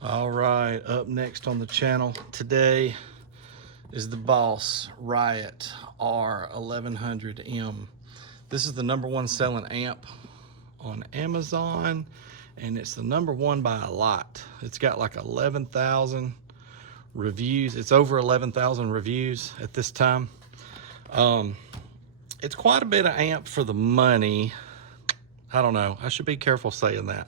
All right, up next on the channel today is the Boss Riot R1100M. This is the #1 selling amp on Amazon, and it's the #1 by a lot. It's got like 11,000 reviews. It's over 11,000 reviews at this time. It's quite a bit of amp for the money. I don't know, I should be careful saying that.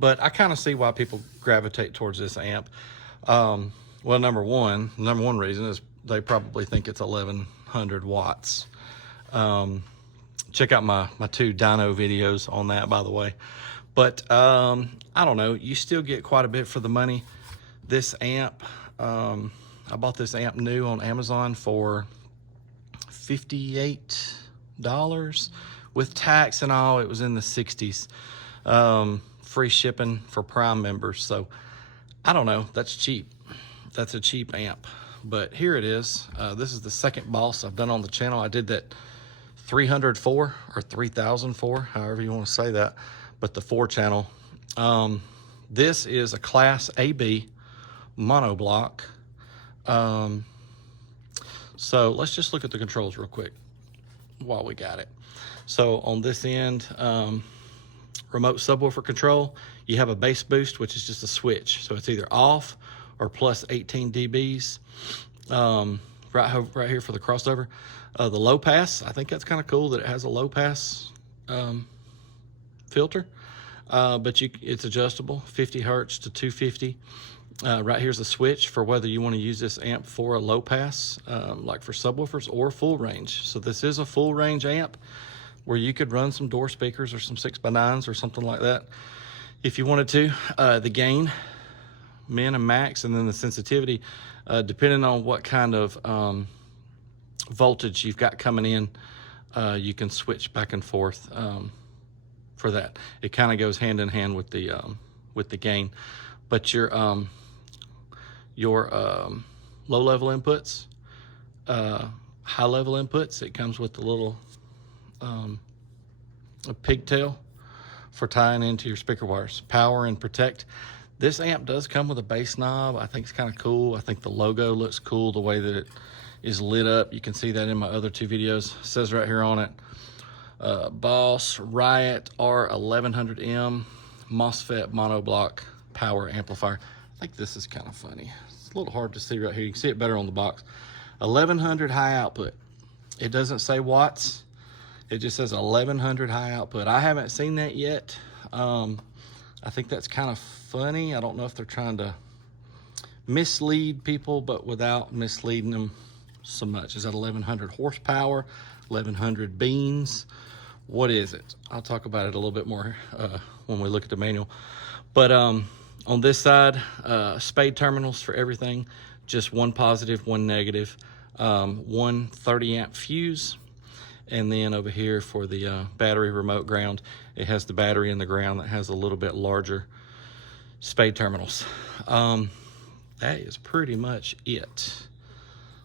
But I kind of see why people gravitate towards this amp. Well, number one reason is they probably think it's 1100 watts. Check out my two dyno videos on that, by the way. But I don't know, you still get quite a bit for the money. This amp, I bought this amp new on Amazon for $58 with tax and all. It was in the 60s. Free shipping for Prime members. So I don't know, that's cheap. That's a cheap amp. But here it is. This is the second Boss I've done on the channel. I did that 304 or 3004, however you want to say that, but the 4-channel. This is a Class AB monoblock. So let's just look at the controls real quick while we got it. So on this end, remote subwoofer control, you have a bass boost, which is just a switch. So it's either off or plus 18 dBs. Right here for the crossover. The low pass, I think that's kind of cool that it has a low pass filter. But it's adjustable, 50 Hertz to 250. Right here's the switch for whether you want to use this amp for a low pass, like for subwoofers, or full range. So this is a full range amp where you could run some door speakers or some 6x9s or something like that if you wanted to. The gain, min and max, and then the sensitivity, depending on what kind of voltage you've got coming in, you can switch back and forth for that. It kind of goes hand in hand with the gain. But your low level inputs, high level inputs, it comes with the little a pigtail for tying into your speaker wires. Power and protect. This amp does come with a bass knob. I think it's kind of cool. I think the logo looks cool, the way that it is lit up. You can see that in my other two videos. It says right here on it, Boss Riot R1100M MOSFET monoblock power amplifier. I think this is kind of funny. It's a little hard to see right here. You can see it better on the box. 1100 high output. It doesn't say watts. It just says 1100 high output. I haven't seen that yet. I think that's kind of funny. I don't know if they're trying to mislead people, but without misleading them so much. Is that 1100 horsepower, 1100 beans? What is it? I'll talk about it a little bit more when we look at the manual. But on this side, spade terminals for everything. Just one positive, one negative, one 30 amp fuse. And then over here for the battery remote ground, it has the battery in the ground that has a little bit larger spade terminals. That is pretty much it.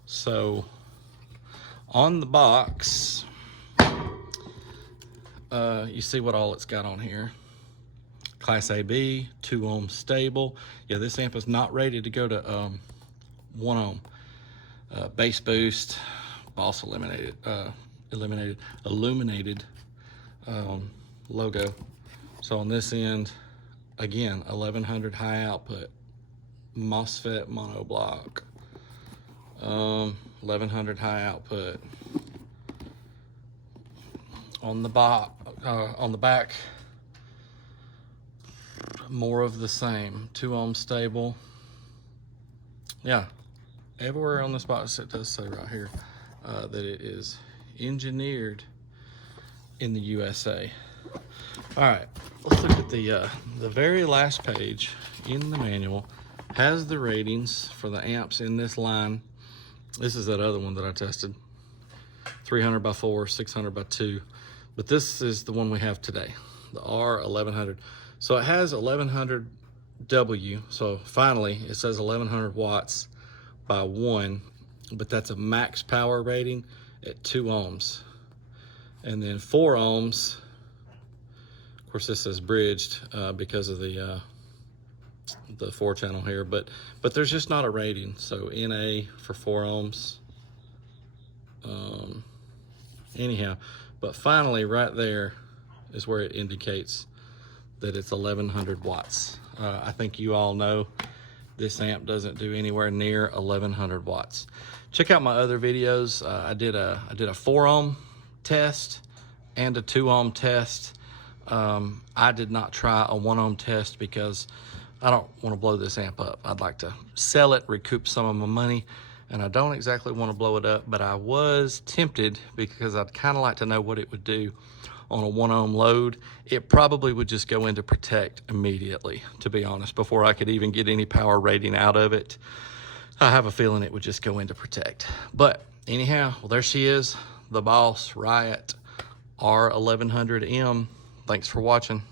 So on the box, you see what all it's got on here. Class AB, 2 ohm stable. Yeah, this amp is not rated to go to 1 ohm. Bass boost, Boss illuminated logo. So on this end, again, 1100 high output, MOSFET monoblock, 1100 high output. On the back, more of the same, 2 ohm stable. Yeah, everywhere on this box it does say right here that it is engineered in the USA. All right, let's look at the very last page in the manual. Has the ratings for the amps in this line. This is that other one that I tested, 300 by 4, 600 by 2, but this is the one we have today, the R1100. So it has 1100 W, so finally it says 1100 watts by 1, but that's a max power rating at 2 ohms. And then 4 ohms, of course this says bridged because of the the 4-channel here, but there's just not a rating. So NA for 4 ohms. Anyhow, but finally right there is where it indicates that it's 1100 watts. I think you all know this amp doesn't do anywhere near 1100 watts. Check out my other videos. I did a 4 ohm test and a 2 ohm test. I did not try a 1 ohm test because I don't want to blow this amp up. I'd like to sell it, recoup some of my money, and I don't exactly want to blow it up, but I was tempted because I'd kind of like to know what it would do on a 1 ohm load. It probably would just go into protect immediately, to be honest, before I could even get any power rating out of it. I have a feeling it would just go into protect. But anyhow, well, there she is, the boss, Riot R1100M. Thanks for watching.